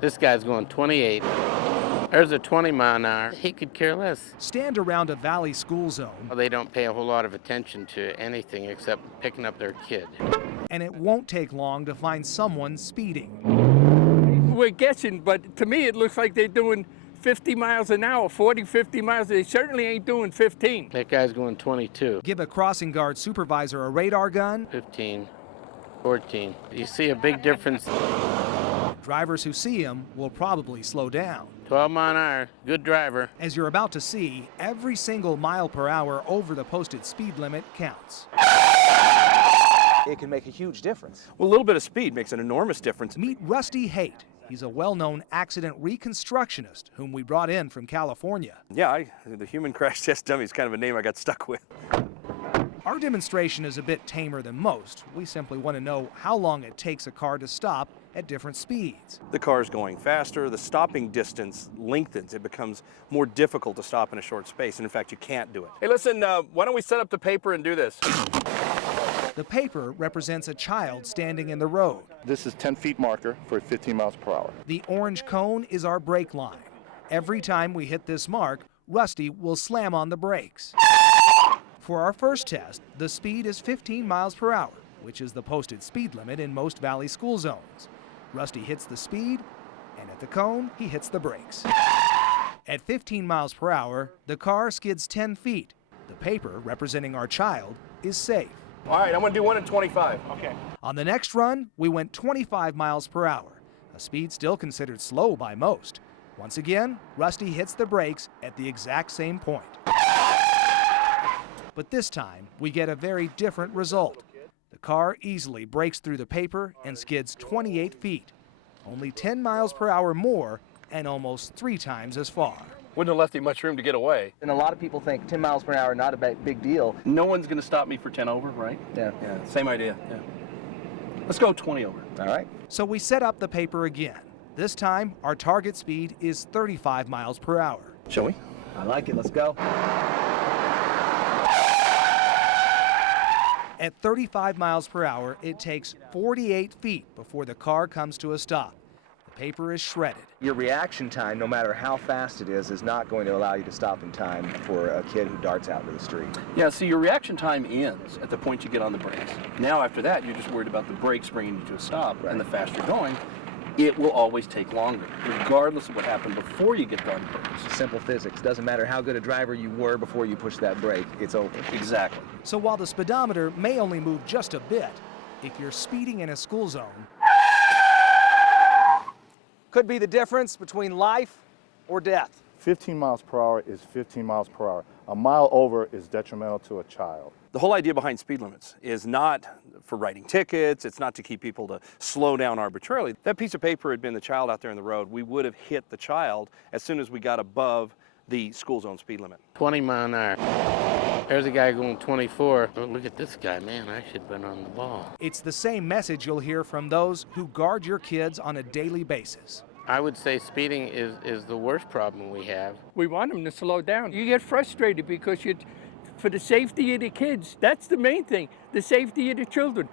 This guy's going 28. There's a 20 mile an hour. He could care less. Stand around a valley school zone, Well, they don't pay a whole lot of attention to anything except picking up their kid. and it won't take long to find someone speeding. We're guessing, but to me it looks like they're doing 50 miles an hour, 40, 50 miles. They certainly ain't doing 15. That guy's going 22. Give a crossing guard supervisor a radar gun. 15, 14. You see a big difference. Drivers who see him will probably slow down. 12 mile an hour, good driver. As you're about to see, every single mile per hour over the posted speed limit counts. It can make a huge difference. Well, a little bit of speed makes an enormous difference. Meet Rusty Haight. He's a well-known accident reconstructionist whom we brought in from California. Yeah, the human crash test dummy is kind of a name I got stuck with. Our demonstration is a bit tamer than most. We simply want to know how long it takes a car to stop at different speeds. The car's going faster, the stopping distance lengthens. It becomes more difficult to stop in a short space, and in fact, you can't do it. Hey, listen, why don't we set up the paper and do this? The paper represents a child standing in the road. This is 10 feet marker for 15 miles per hour. The orange cone is our brake line. Every time we hit this mark, Rusty will slam on the brakes. For our first test, the speed is 15 miles per hour, which is the posted speed limit in most valley school zones. Rusty hits the speed, and at the cone, he hits the brakes. At 15 miles per hour, the car skids 10 feet. The paper, representing our child, is safe. All right, I'm going to do 1 at 25. Okay. On the next run, we went 25 miles per hour, a speed still considered slow by most. Once again, Rusty hits the brakes at the exact same point. But this time, we get a very different result. The car easily breaks through the paper and skids 28 feet, only 10 miles per hour more and almost 3 times as far. Wouldn't have left him much room to get away. And a lot of people think 10 miles per hour, not a big deal. No one's going to stop me for 10 over, right? Yeah. Yeah, same idea. Yeah. Let's go 20 over. All right. So we set up the paper again. This time, our target speed is 35 miles per hour. Shall we? I like it. Let's go. At 35 miles per hour, it takes 48 feet before the car comes to a stop. The paper is shredded. Your reaction time, no matter how fast it is not going to allow you to stop in time for a kid who darts out into the street. Yeah, so your reaction time ends at the point you get on the brakes. Now after that, you're just worried about the brakes bringing you to a stop, Right. and the faster you're going, it will always take longer, regardless of what happened before you get on the brakes. Simple physics. Doesn't matter how good a driver you were before you push that brake, it's over. Exactly. So while the speedometer may only move just a bit, if you're speeding in a school zone, Could be the difference between life or death. 15 miles per hour is 15 miles per hour. A mile over is detrimental to a child. The whole idea behind speed limits is not for writing tickets, it's not to keep people to slow down arbitrarily. If that piece of paper had been the child out there in the road, we would have hit the child as soon as we got above the school zone speed limit. 20 mile an hour. There's a guy going 24. Oh, look at this guy, man. I should have been on the ball. it's the same message you'll hear from those who guard your kids on a daily basis. I would say speeding is the worst problem we have. We want them to slow down. You get frustrated because for the safety of the kids, that's the main thing, the safety of the children.